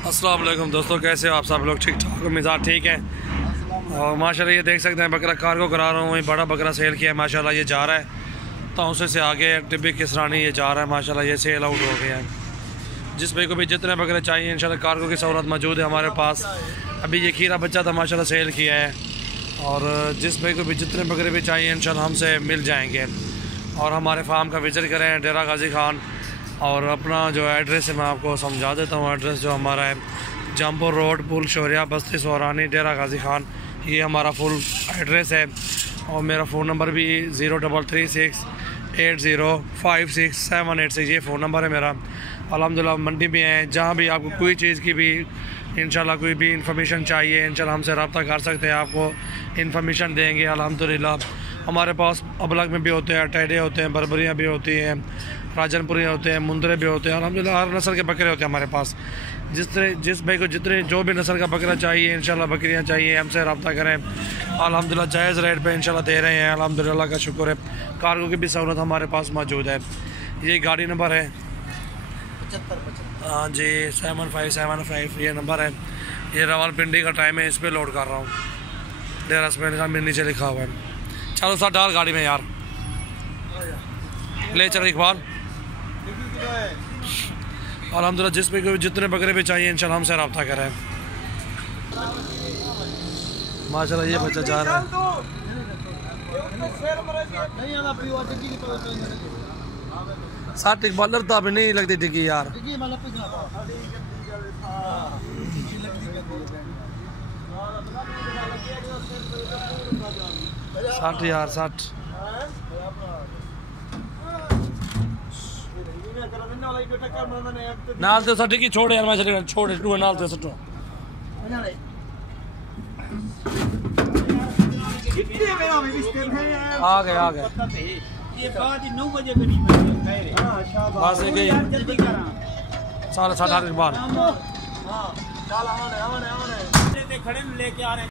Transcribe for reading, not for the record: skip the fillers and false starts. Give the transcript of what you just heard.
अस्सलाम वालेकुम दोस्तों, कैसे हो आप सब लोग? ठीक ठाक, मिजाज ठीक है। और माशाल्लाह ये देख सकते हैं बकरा कार्गो करा रहा हूँ। वही बड़ा बकरा सेल किया है माशाल्लाह, ये जा रहा है तौसे से आगे टिब्बी किसरानी ये जा रहा है माशाल्लाह, ये सेल आउट हो गया है। जिस भाई को भी जितने बकरे चाहिए इंशाल्लाह कार्गो की सहूलत मौजूद है हमारे पास। अभी ये खीरा बच्चा था माशाल्लाह सेल किया है। और जिस भाई को भी जितने बकरे भी चाहिए इंशाल्लाह हमसे मिल जाएंगे। और हमारे फार्म का विज़िट करें, डेरा गाजी खान। और अपना जो एड्रेस है मैं आपको समझा देता हूँ। एड्रेस जो हमारा है जमपुर रोड, पुल शौरिया, बस्ती सोरानी, डेरा गाजी खान, ये हमारा फुल एड्रेस है। और मेरा फ़ोन नंबर भी 0336805678 ये फ़ोन नंबर है मेरा। अल्हम्दुलिल्लाह मंडी में है, जहाँ भी आपको कोई चीज़ की भी इंशाल्लाह कोई भी इंफॉर्मेशन चाहिए इंशाल्लाह हमसे रब्ता कर सकते हैं, आपको इंफॉर्मेशन देंगे। अल्हम्दुलिल्लाह हमारे पास अबलग में भी होते हैं, टैडे होते हैं, बरबरियाँ भी होती हैं, राजनपुरी होते हैं, मुंदरे भी होते हैं। अल्हम्दुलिल्लाह हर नस्ल के बकरे होते हैं हमारे पास। जिस भाई को जितने जो भी नस्ल का बकरा चाहिए इंशाल्लाह बकरियाँ चाहिए हमसे रब्ता करें। अल्हम्दुलिल्लाह जायज़ रेट पे इंशाल्लाह दे रहे हैं। अल्हम्दुलिल्लाह का शुक्र है। कार्गो की भी सहूलत हमारे पास मौजूद है। ये गाड़ी नंबर है 75 हाँ जी 7575 ये नंबर है। ये रावलपिंडी का टाइम है, इस पर लोड कर रहा हूँ। डेरा स्पेन का भी नीचे लिखा हुआ है। चलो सर डाल गाड़ी में यार, ले चलो इकबाल। अल्हम्दुलिल्लाह जिस पे जितने बकरे भी चाहिए इंशाल्लाह हमसे रब्ता करें। माशाल्लाह ये बच्चा जा रहा है। साथ इकबाल तो अभी नहीं लगती टिकी यार। 60 यार 60 नाल तो सटी की छोड़ यार, मैं छोड़ टू नाल तो सटो आ गए ये बाद 9 बजे करीब बस एक ही 7:30 के बाद। हां चल आने खड़े लेके आ रहे हैं।